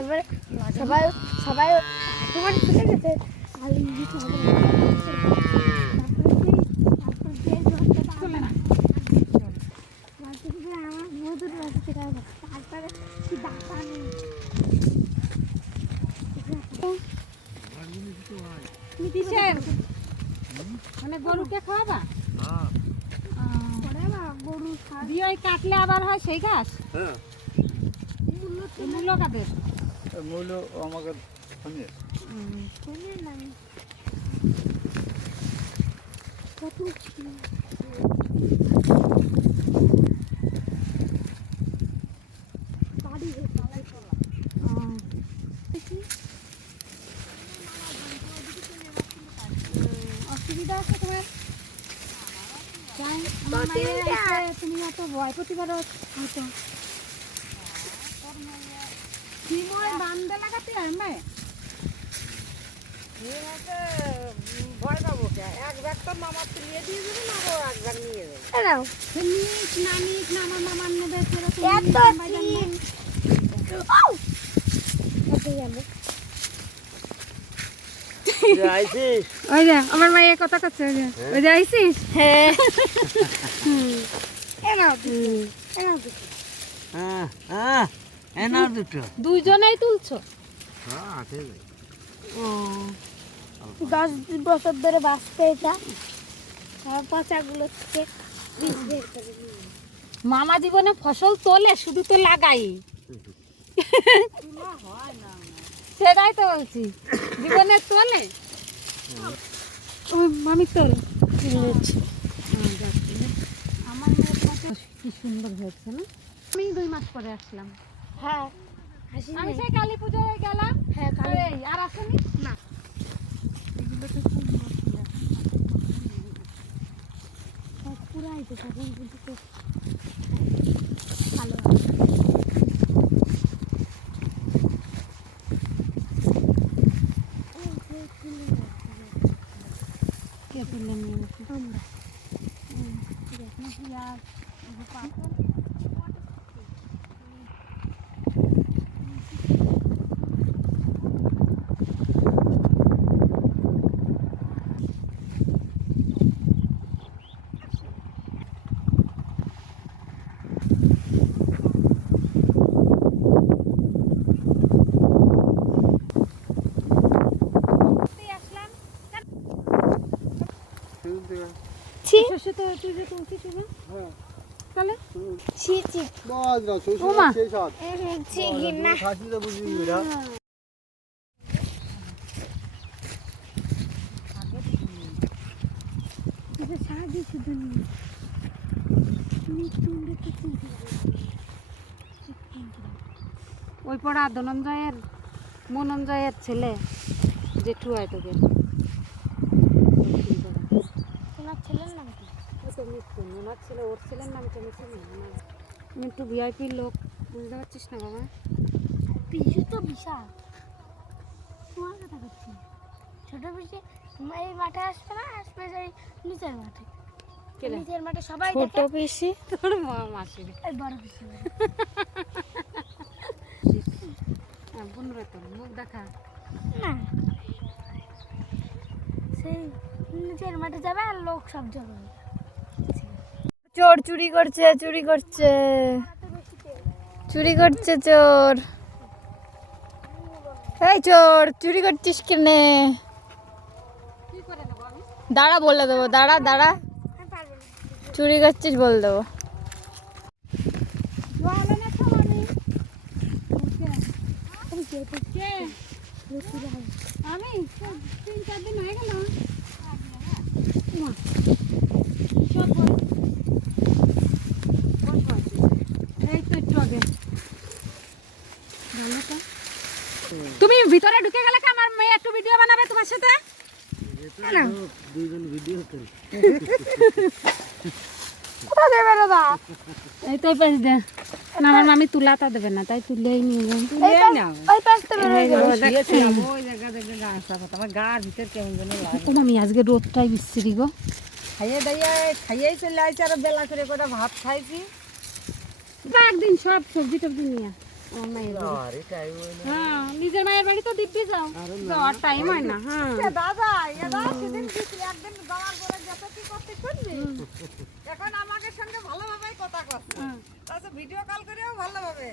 তারপরে সবাই সবাই তোমার ছুটে গেছে। আর ইংলিশ হবে মানে গরুকে খাওয়াবা? গরু দিয়ে ওই কাটলে আবার হয় সেই ঘাস? হ্যাঁ। এই মূল্য কাদের মূল্য আমাকে অসুবিধা আছে তোমার? তুমি এত ভয় প্রতিবারও হয়তো হিময় বান্ধে লাগাতে মায়ে ভয় পাবো কে? এক ব্যাগ তো মামার তুলিয়ে দিয়ে দেবেন আরও এক ব্যাগ নিয়ে যাবেন এরাও সে নিক না নিক না আমার মামার নেবে এত ওই যে আমার মায়ের কথা করছে ওই যে। ওই যে আইসিস হ্যাঁ। এরাও এরাও হ্যাঁ হ্যাঁ এনার দুটো। দুইজনেই তুলছো? হ্যাঁ আছে দশ বছর ধরে বাঁচতে এটা। আর পচাগুলো থেকে বীজ বের করে মামা জীবনে ফসল তোলে শুধু তো লাগাই। সেটাই তো বলছি। জীবনে তোলে? আমি তোল। আমার কি সুন্দর হয়েছে না? আমি দুই মাস পরে আসলাম। হ্যাঁ। আমি। সেই কালী পুজোয় গেলাম। হ্যাঁ আর আর আসেনি? না। মস্তি আছে। সব তখন ভালো কে তুলে নিয়ে? আমরা। নাকি তো তুই যে তুলছিস ওগুলো? তাহলে? ছি ছি। বাজ না শ্বশুর ওমা। সেই সাথ ছি ঘিন্না খাসিতে বুঝবি এরা এটা সাহায্য শুধু নিয়ে। মৃত্যু মৃত্যু চিন্তা ওই পড়া ধনঞ্জয়ের মনঞ্জয়ের ছেলে জেঠু হয় তোকে তোমার ছেলের নাম? ওনার ছেলে ওর ছেলের নাম তো আমি চিনি না। ভিআইপি লোক বুঝতে পারছিস না বাবা? পিছু তো বিশাল। তোমার কথা করছি ছোট পিসি এই মাঠে আসবে না? আসবে যাই নিচের মাঠে? নিচের মাঠে সবাই ছোট পিসি তোর মা মাসি এই বড় পিসি তো মুখ দেখা। না। সেই নিচের মাঠে যাবে আর লোক সব হবে। চোর চুরি করছে চুরি করছে। চুরি করছে চোর। এই চোর, চুরি করছিস কেনে? দাঁড়া বলে দেবো, দাঁড়া দাঁড়া। চুরি করছিস বলে দেবো। আমি তিন চার দিন হয়ে গেল মা, সব বল। বস বস। এই তো একটু আগে ভালো তো। তুমি ভিতরে ঢুকে গেলে আমার মেয়ে একটু ভিডিও বানাবে তোমার সাথে? দুইজন ভিডিও করি কোথা দেবে দাদা এই তো পাশ দে। না আমার মামি তুলাটা দেবে না তাই তুলেই নিয়ে যাই। ওই পাশটা বেরোয় গেল। ওই জায়গা থেকে গাছ আমার ভিতর কেমন যেন লাগে। ও মামি আজকে রোদটাই বিশ্রী গো। খাইয়ে দাইয়ে খাইয়েই চলে আসছে আর বেলা করে করে ভাত খাইছি। একদিন সব সবজি টবজি নিয়ে হয় না হ্যাঁ নিজের মায়ের বাড়ি তো দিব্যি যাও। যাওয়ার টাইম হয় না হ্যাঁ। দাদা এদা সেদিন গেছি একদিন যাওয়ার পরে যত কি করতে শুনবি এখন আমাকে সঙ্গে ভালোভাবেই কথা করছে ভিডিও কল করেও ভালোভাবে